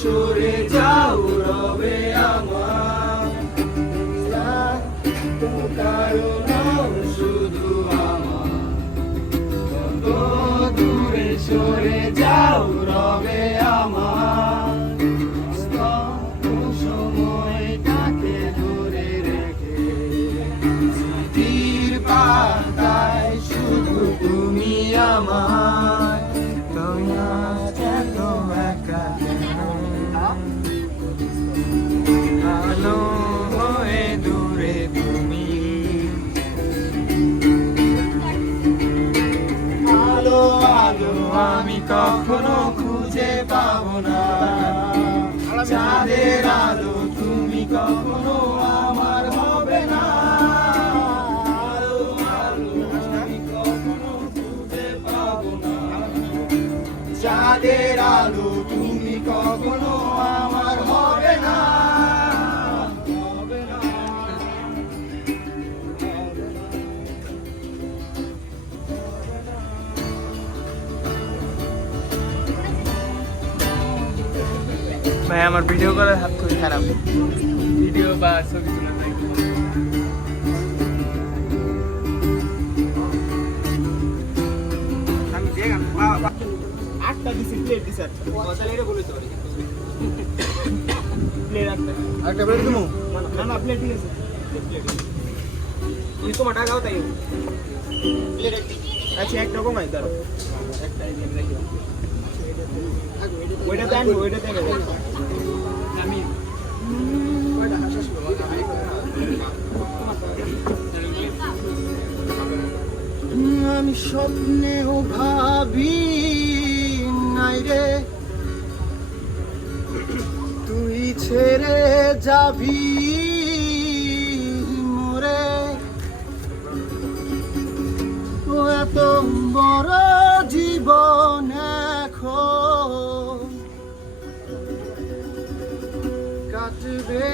সরে যাও রবে আমার, কারণ শুধু আমার, কত দূরে সরে যাও রবে আমার, সময়টাকে ধরে রেখে স্মৃতির পাতায় শুধু তুমি আমার, তুমি আজ এত একা আলো হয়ে দূরে তুমি, আলো আলো আমি কখনো খুঁজে পাবো না, চাঁদের আলো তুমি কখনো আমার হবে না, আলো আলো আমি কখনো খুঁজে পাবো না, চাঁদের আলো তুমি কখনো আমার হবে না, হবে না। ভাই আমার ভিডিও করার হাত খুবই খারাপ, ভিডিও বা ছবি তোলা নাই। আমি দেখ আটটা দিছি, প্লেট দিছি আটটা, তাহলে এটা বলে দিতে পারি প্লেট আটটা, একটা প্লেট দিমু না না প্লেট ঠিক আছে, প্লেট এই তোমার টাকা দাও তাই প্লেট আচ্ছা একটা কমাই দাও, একটা ওইটা দেন ওইটা দেন আমি আমি স্বপ্নেও ভাবি নাই রে তুই ছেড়ে যাবি মোরে, ও এত বড় জীবন এখন কাটবে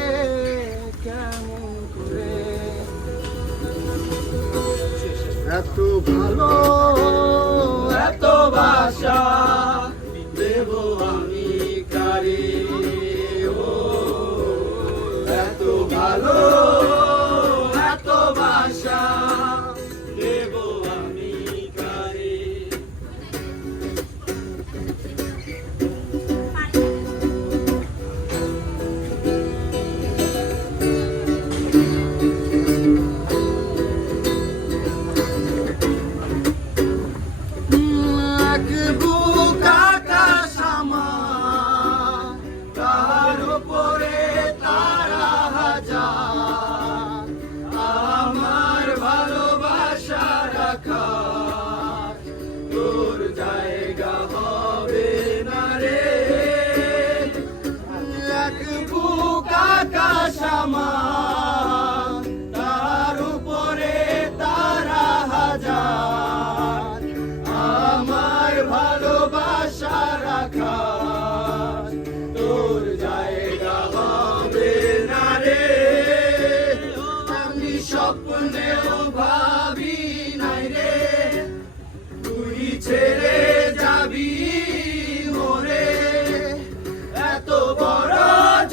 কেমন করে, এত ভালো এত বাসা দেব আমি কারে, ও এত ভালো এত বাসা দেব আমি কারে, এক বুক আকাশ আমার, তার উপরে তারা হাজার, আমার ভালোবাসা রাখা তোর জায়গা হবে না রে, এক বুক আকাশ আমার, তার উপরে তারা হাজার, আমার ভালোবাসা রাখা তোর জায়গা হবে না রে, আমি স্বপ্নেও ভাবি নাই রে তুই ছেড়ে যাবি মোরে, এত বড়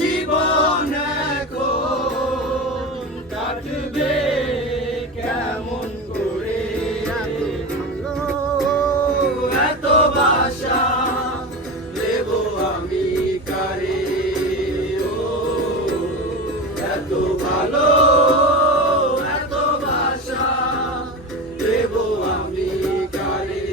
জীবন এখন কাটবে কেমন করে, এত বাসা দেব আমি কারে, ও এত ভালো এত বাসা দেব আমি কারে,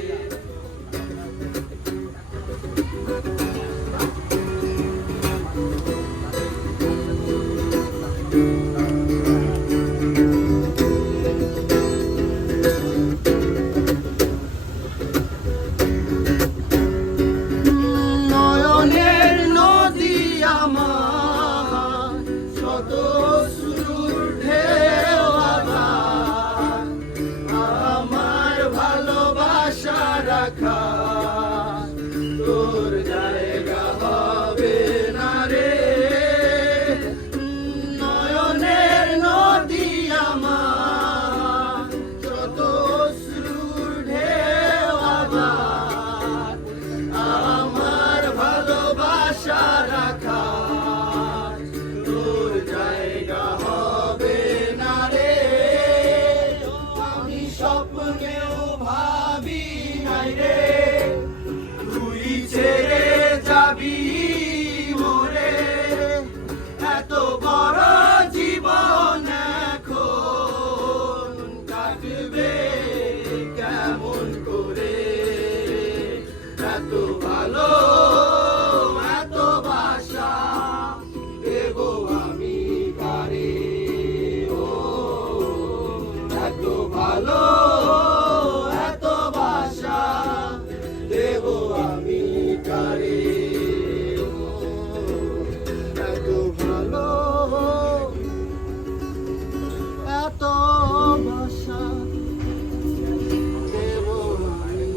নয়নের নদী আমার, শত সুর ঢেউ আবার, আমার ভালোবাসা রাখা তোর জায়গা হবে না রে, নয়নের নদী আমার, শত সুর ঢেউ আবার, আমার ভালোবাসা রাখা নাই রে, তুই ছেড়ে যাবি মোরে, এত বড় জীবন এখন কাটবে কেমন করে, এত ভালো এত বাসা দেব আমি কারে, ও এত ভালো এত বাসা দেব আমি কারে, ও এত ভালো এত বাসা দেব আমি।